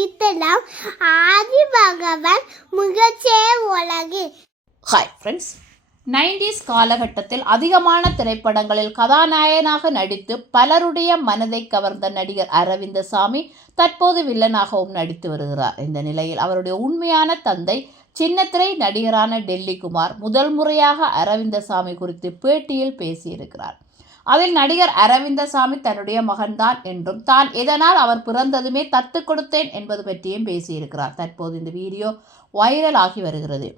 படித்தலாம் ஆதி பகவான் முகச்சே உலகு hi friends nineties காலகட்டத்தில் அதிகமான திரைப்படங்களில் கதாநாயகனாக நடித்து பலருடைய மனதை கவர்ந்த நடிகர் அரவிந்தசாமி தற்போது வில்லனாகவும் நடித்து வருகிறார். இந்த நிலையில் அவருடைய உண்மையான தந்தை சின்னத்திரை நடிகரான டெல்லி குமார் முதல் முறையாக அரவிந்தசாமி குறித்து பேட்டியில் பேசியிருக்கிறார். அதில் நடிகர் அரவிந்தசாமி தன்னுடைய மகன்தான் என்றும் தான் எதனால் அவர் பிறந்ததுமே தத்து கொடுத்தேன் என்பது பற்றியும் பேசியிருக்கிறார். தற்போது இந்த வீடியோ வைரல் ஆகி வருகிறது.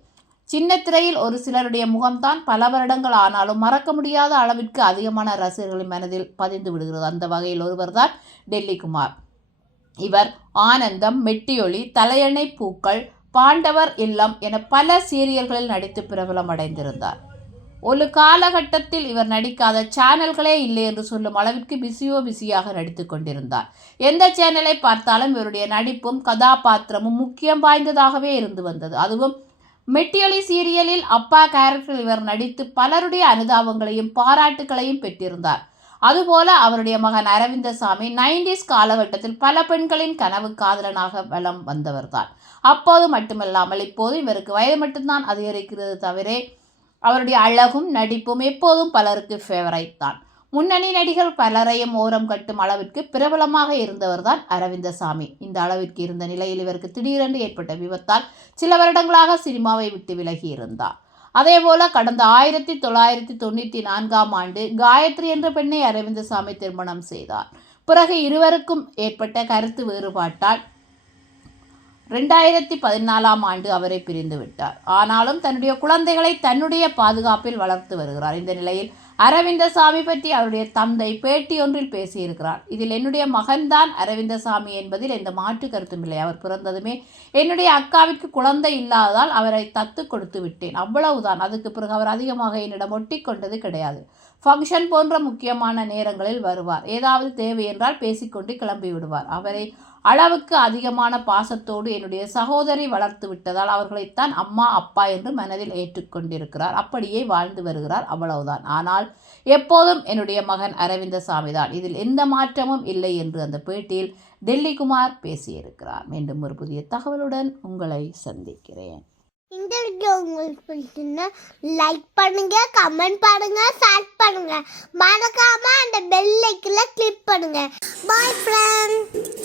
சின்ன திரையில் ஒரு சிலருடைய முகம்தான் பல வருடங்கள் ஆனாலும் மறக்க முடியாத அளவிற்கு அதிகமான ரசிகர்களின் மனதில் பதிந்து விடுகிறது. அந்த வகையில் ஒருவர்தான் டெல்லி குமார் இவர் ஆனந்தம் மெட்டியொளி தலையணை பூக்கள் பாண்டவர் இல்லம் என பல சீரியல்களில் நடித்து பிரபலம் அடைந்திருந்தார் ஒரு காலகட்டத்தில் இவர் நடிக்காத சேனல்களே இல்லை என்று சொல்லும் அளவிற்கு பிஸியோ பிஸியாக நடித்து கொண்டிருந்தார். எந்த சேனலை பார்த்தாலும் இவருடைய நடிப்பும் கதாபாத்திரமும் முக்கியம் வாய்ந்ததாகவே இருந்து வந்தது. அதுவும் மெட்டியொலி சீரியலில் அப்பா கேரக்டர் இவர் நடித்து பலருடைய அனுதாபங்களையும் பாராட்டுகளையும் பெற்றிருந்தார். அதுபோல அவருடைய மகன் அரவிந்தசாமி நைன்டிஸ் காலகட்டத்தில் பல பெண்களின் கனவு காதலனாக வலம் வந்தவர்தான். அப்போது மட்டுமல்லாமல் இப்போது இவருக்கு வயது மட்டும்தான் அதிகரிக்கிறது தவிர அவருடைய அழகும் நடிப்பும் எப்போதும் பலருக்கு ஃபேவரைட் தான். முன்னணி நடிகர் பலரையும் ஓரம் கட்டும் அளவிற்கு பிரபலமாக இருந்தவர் தான் அரவிந்தசாமி. இந்த அளவிற்கு இருந்த நிலையில் இவருக்கு திடீரென்று ஏற்பட்ட விபத்தால் சில வருடங்களாக சினிமாவை விட்டு விலகி இருந்தார். அதேபோல கடந்த ஆயிரத்தி தொள்ளாயிரத்தி தொண்ணூற்றி நான்காம் ஆண்டு காயத்ரி என்ற பெண்ணை அரவிந்தசாமி திருமணம் செய்தார். பிறகு இருவருக்கும் ஏற்பட்ட கருத்து வேறுபாட்டால் ரெண்டாயிரத்தி பதினாலாம் ஆண்டு அவரை பிரிந்து விட்டார் ஆனாலும் தன்னுடைய குழந்தைகளை தன்னுடைய பாதுகாப்பில் வளர்த்து வருகிறார். இந்த நிலையில் அரவிந்தசாமி பற்றி அவருடைய தந்தை பேட்டி ஒன்றில் பேசியிருக்கிறார். இதில் என்னுடைய மகன்தான் அரவிந்தசாமி என்பதில் எந்த மாற்று கருத்தும் இல்லை. அவர் பிறந்ததுமே என்னுடைய அக்காவிற்கு குழந்தை இல்லாததால் அவரை தத்து கொடுத்து விட்டேன். அவ்வளவுதான். அதுக்கு பிறகு அவர் அதிகமாக என்னிடம் ஒட்டி கொண்டது கிடையாது. ஃபங்க்ஷன் போன்ற முக்கியமான நேரங்களில் வருவார். ஏதாவது தேவை என்றால் பேசிக்கொண்டு கிளம்பி விடுவார். அவரை அளவுக்கு அதிகமான பாசத்தோடு என்னுடைய சகோதரி வளர்த்து விட்டதால் அவர்களைத்தான் அம்மா அப்பா என்று மனதில் ஏற்றுக்கொண்டிருக்கிறார். அப்படியே வாழ்ந்து வருகிறார். அவ்வளவுதான். ஆனால் எப்போதும் என்னுடைய மகன் அரவிந்த தான் இதில் எந்த மாற்றமும் இல்லை என்று அந்த பேட்டியில் டெல்லி குமார் பேசியிருக்கிறார். மீண்டும் ஒரு புதிய தகவலுடன் உங்களை சந்திக்கிறேன். இந்த வீடியோ உங்களுக்கு பிடிச்சிருந்தா லைக் பண்ணுங்க கமெண்ட் பண்ணுங்க ஷேர் பண்ணுங்க. மறக்காம அந்த பெல் ஐக்கில் கிளிக் பண்ணுங்க. பாய் ஃப்ரெண்ட்